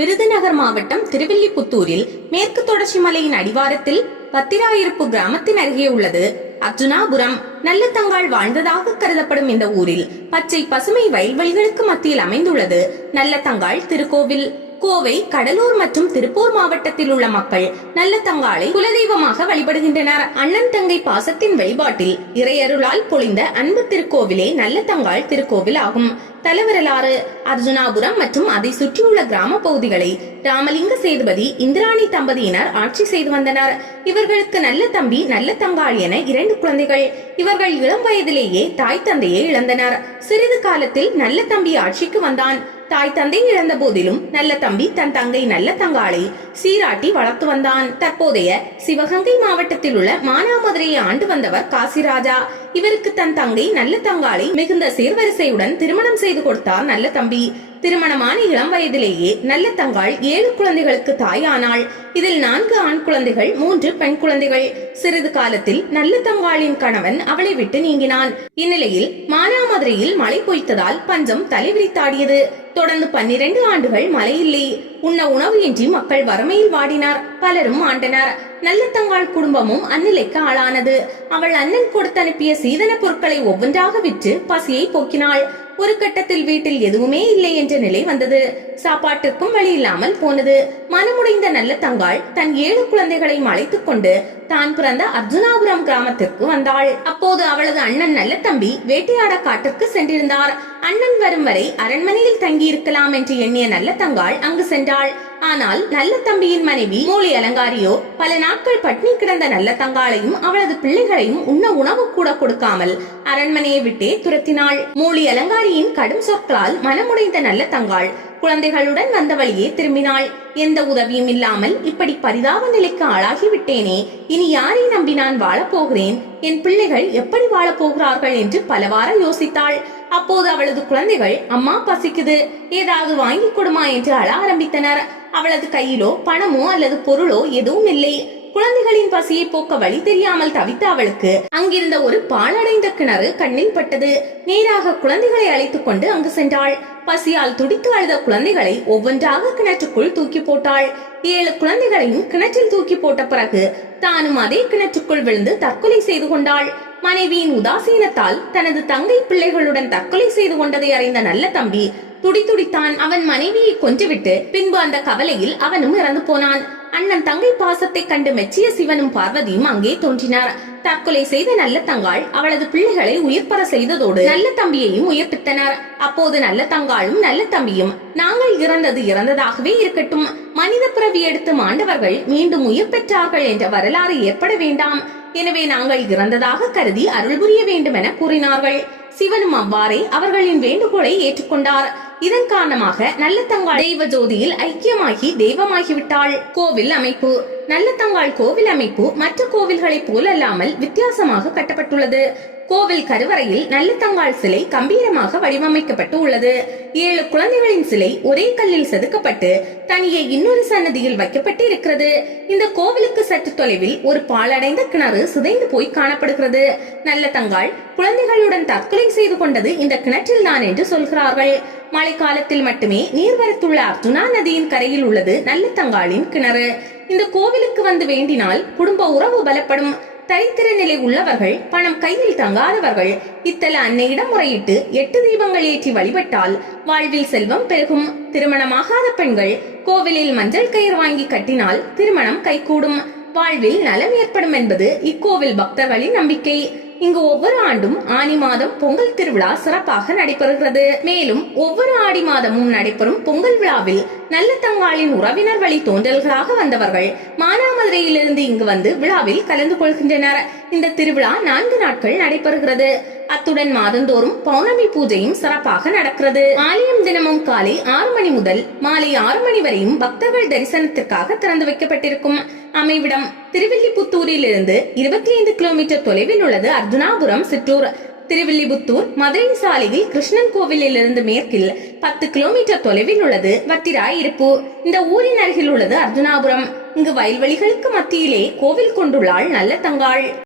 விருதுநகர் மாவட்டம் திருவில்லிபுத்தூரில் மேற்கு தொடர்ச்சி மலையின் அடிவாரத்தில் பத்திராயிருப்பு கிராமத்தின் அருகே உள்ளது அர்ஜுனாபுரம். நல்லதங்காள் வாழ்ந்ததாக கருதப்படும் இந்த ஊரில் பச்சை பசுமை வயல்வெளிகளுக்கு மத்தியில் அமைந்துள்ளது நல்லதங்காள் திருக்கோவில். கோவை, கடலூர் மற்றும் திருப்பூர் மாவட்டத்தில் உள்ள மக்கள் நல்லதங்காளை குலதெய்வமாக வழிபடுகின்றனர். அண்ணன் தங்கை பாசத்தின் வழிபாட்டில் இறையருளால் பொழிந்த அன்பு திருக்கோவிலே நல்லதங்காள் திருக்கோவில் ஆகும். தலவரலாறு: அர்ஜுனாபுரம் மற்றும் அதை சுற்றியுள்ள கிராம பகுதிகளை ராமலிங்க சேதுபதி, இந்திராணி தம்பதியினர் ஆட்சி செய்து வந்தனர். இவர்களுக்கு நல்ல தம்பி, நல்ல தங்காள் என 2 குழந்தைகள். இவர்கள் இளம் வயதிலேயே தாய் தந்தையை இழந்தனர். சிறிது காலத்தில் நல்ல தம்பி ஆட்சிக்கு வந்தான். தாய் தந்தை இழந்த போதிலும் நல்ல தம்பி தன் தங்கை நல்ல தங்காளை சீராட்டி வளர்த்து வந்தான். தற்போதைய சிவகங்கை மாவட்டத்தில் உள்ள மானாமதுரையை ஆண்டு வந்தவர் காசிராஜா. இவருக்கு தன் தங்கை நல்ல தங்காளை மிகுந்த சீர்வரிசையுடன் திருமணம் செய்து கொடுத்தார் நல்ல தம்பி. திருமணமான இளம் வயதிலேயே நல்ல தங்காள் 7 குழந்தைகளுக்கு தாயானாள். இதில் 4 ஆண் குழந்தைகள், 3 பெண் குழந்தைகள். சிறிது காலத்தில் நல்ல தங்காளின் கணவன் அவளை விட்டு நீங்கினான். இந்நிலையில் மானாமதுரையில் மழை பொய்த்ததால் பஞ்சம் தலைவிரித்தாடியது. தொடர்ந்து 12 ஆண்டுகள் மழை இல்லை. உண்ண உணவு இன்றி மக்கள் வறுமையில் வாடினார். பலரும் ஆண்டனர். நல்லதங்காள் குடும்பமும் அந்நிலைக்கு ஆளானது. அவள் அண்ணன் கொடுத்து அனுப்பிய சீதன பொருட்களை ஒவ்வொன்றாக விற்று பசியை போக்கினாள். ஒரு கட்டத்தில் வீட்டில் எதுவுமே இல்லை என்ற நிலை வந்தது. சாப்பாட்டுக்கும் வழி இல்லாமல் போனது. மனமுடைந்த நல்லதங்காள் தன் 7 குழந்தைகளையும் அழைத்துக் கொண்டு தான் பிறந்த அர்ஜுனாபுரம் கிராமத்திற்கு வந்தாள். அப்போது அவளது அண்ணன் நல்ல தம்பி வேட்டையாட காட்டிற்கு சென்றிருந்தார். அண்ணன் வரும் வரை அரண்மனையில் தங்கியிருக்கலாம் என்று எண்ணிய நல்லதங்காள் அங்கு சென்றாள். ஆனால் நல்ல தம்பியின் மனைவி மூலி அலங்காரியோ பல நாட்கள் பட்னி கிடந்த நல்லதங்காளையும் அவளது பிள்ளைகளையும் உண்ண உணவு கூட கொடுக்காமல் அரண்மனையை விட்டே துரத்தினாள். மூலி அலங்காரியின் கடும் சொற்களால் மனமுடைந்த நல்லதங்காள் குழந்தைகளுடன் வந்த வழியே திரும்பினாள். எந்த உதவியும் இல்லாமல் இப்படி பரிதாப நிலைக்கு ஆளாகிவிட்டேனே, இனி யாரை நம்பி நான் வாழப்போகிறேன்? என் பிள்ளைகள் எப்படி வாழப்போகிறார்கள் என்று பலவார யோசித்தாள். அப்போது அவளது குழந்தைகள், அம்மா பசிக்குது, ஏதாவது வாங்கி கொடுமா என்று அழ ஆரம்பித்தனர். அவளது கையிலோ பணமோ அல்லது பொருளோ எதுவும் இல்லை. குழந்தைகளின் பசியை போக்க வழி தெரியாமல் தவித்த அவளுக்கு அங்கிருந்த ஒரு பாழடைந்த கிணறு கண்ணில் பட்டது. நேராக குழந்தைகளை அழைத்துக் கொண்டு அங்கு சென்றாள். பசியால் துடித்து அழுத குழந்தைகளை ஒவ்வொன்றாக கிணற்றுக்குள் தூக்கி போட்டாள். 7 குழந்தைகளையும் கிணற்றில் தூக்கி போட்ட பிறகு தானும் அதே கிணற்றுக்குள் விழுந்து தற்கொலை செய்து கொண்டாள். மனைவியின் உதாசீனத்தால் தனது தங்கை பிள்ளைகளுடன் தற்கொலை செய்து கொண்டதை அறிந்த நல்ல தம்பி துடித்தான். அவன் மனைவியை கொன்றுவிட்டு பின்பு அந்த கவலையில் அவனும் இறந்து போனான். அண்ணன் தங்கை பாசத்தை கண்டு மெச்சிய சிவனும் பார்வதியும் அங்கே தோன்றினார். தற்கொலை செய்த நல்ல தங்காள் அவளது பிள்ளைகளை உயிர் பெற செய்ததோடு நல்ல தம்பியையும் உயிர்ப்பித்தனர். அப்போது நல்ல தங்காளும் நல்ல தம்பியும், நாங்கள் இறந்தது இறந்ததாகவே இருக்கட்டும், மனித பிறவி எடுத்து மாண்டவர்கள் மீண்டும் உயிர் பெற்றார்கள் என்ற வரலாறு ஏற்பட வேண்டாம், எனவே நாங்கள் இறந்ததாக கருதி அருள் புரிய வேண்டும் என கூறினார்கள். சிவனும் அவ்வாறே அவர்களின் வேண்டுகோளை ஏற்றுக்கொண்டார். இதன் காரணமாக நல்லதங்காள் தெய்வ ஜோதியில் ஐக்கியமாகி தெய்வமாகிவிட்டாள். கோவில் அமைப்பு: நல்லதங்காள் கோவில் அமைப்பு மற்ற கோவில்களை போலல்லாமல் வித்தியாசமாக கட்டப்பட்டுள்ளது. கோவில் கருவறையில் நல்லதங்காள் சிலை கம்பீரமாக வடிவமைக்கப்பட்டு உள்ளது. 7 குழந்தைகளின் சிலை ஒரே கல்லில் செதுக்கப்பட்டு தனியே இன்னொரு சன்னதியில் வைக்கப்பட்டு இருக்கிறது. இந்த கோவிலுக்கு சற்று தொலைவில் ஒரு பாழடைந்த கிணறு சிதைந்து போய் காணப்படுகிறது. நல்லதங்காள் குழந்தைகளுடன் தற்கொலை செய்து கொண்டது இந்த கிணற்றில் தான் என்று சொல்கிறார்கள். மழை காலத்தில் மட்டுமே நீர்வரத்துள்ள அர்ஜுனா நதியின் கரையில் உள்ளது நல்லதங்காளின் கிணறு. இந்த கோவிலுக்கு வந்து வேண்டினால் குடும்ப உறவு பலப்படும். தரித்திர நிலை உள்ளவர்கள், பணம் கையில் தங்காதவர்கள் இத்தல அன்னையிடம் முறையிட்டு 8 தீபங்கள் ஏற்றி வழிபட்டால் வாழ்வில் செல்வம் பெருகும். திருமணமாகாத பெண்கள் கோவிலில் மஞ்சள் கயிறு வாங்கி கட்டினால் திருமணம் கைகூடும், வாழ்வில் நலம் ஏற்படும் என்பது இக்கோவில் பக்தர்களின் நம்பிக்கை. இங்கு ஒவ்வொரு ஆண்டும் ஆனி மாதம் பொங்கல் திருவிழா சிறப்பாக நடைபெறுகிறது. மேலும் ஒவ்வொரு ஆடி மாதமும் நடைபெறும் பொங்கல் விழாவில் நல்லதங்காளின் உறவினர் வழி தோன்றல்களாக வந்தவர்கள் மானாமதுரையிலிருந்து இங்கு வந்து விழாவில் கலந்து கொள்கின்றனர். இந்த திருவிழா 4 நாட்கள் நடைபெறுகிறது. அத்துடன் மாதந்தோறும் பௌர்ணமி பூஜையும் சிறப்பாக நடக்கிறது. ஆலயம் தினமும் காலை 6 மணி முதல் மாலை 6 மணி வரையும் பக்தர்கள் தரிசனத்திற்காக திறந்து வைக்கப்பட்டிருக்கும். அமைவிடம்: திருவில்லிபுத்தூரில் இருந்து 25 கிலோமீட்டர் தொலைவில் உள்ளது அர்ஜுனாபுரம் சிற்றூர். திருவில்லிபுத்தூர் மதுரை சாலையில் கிருஷ்ணன் கோவிலில் இருந்து மேற்கில் 10 கிலோமீட்டர் தொலைவில் உள்ளது வத்திராயிருப்பு. இந்த ஊரின் அருகில் உள்ளது அர்ஜுனாபுரம். இங்கு வயல்வெளிகளுக்கு மத்தியிலே கோவில் கொண்டுள்ளாள் நல்லதங்காள்.